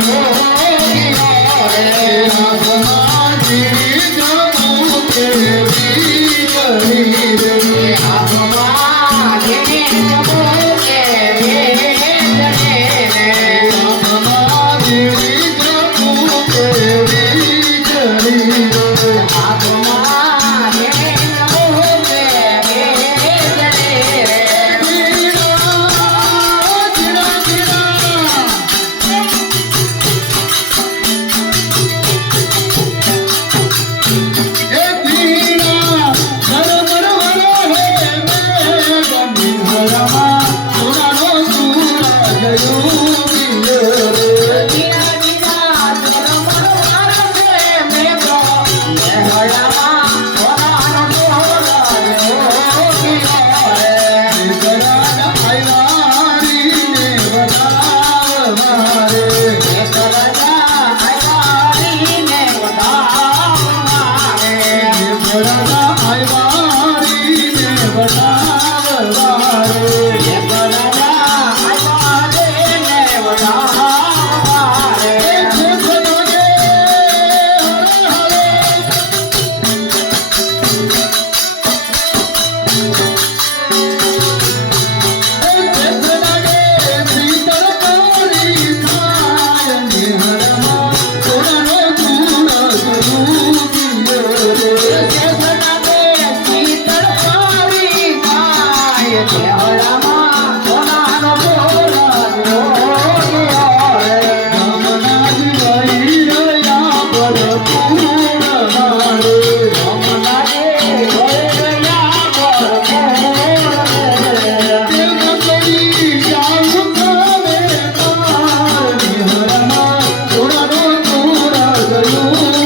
ગયું Parou Ooh.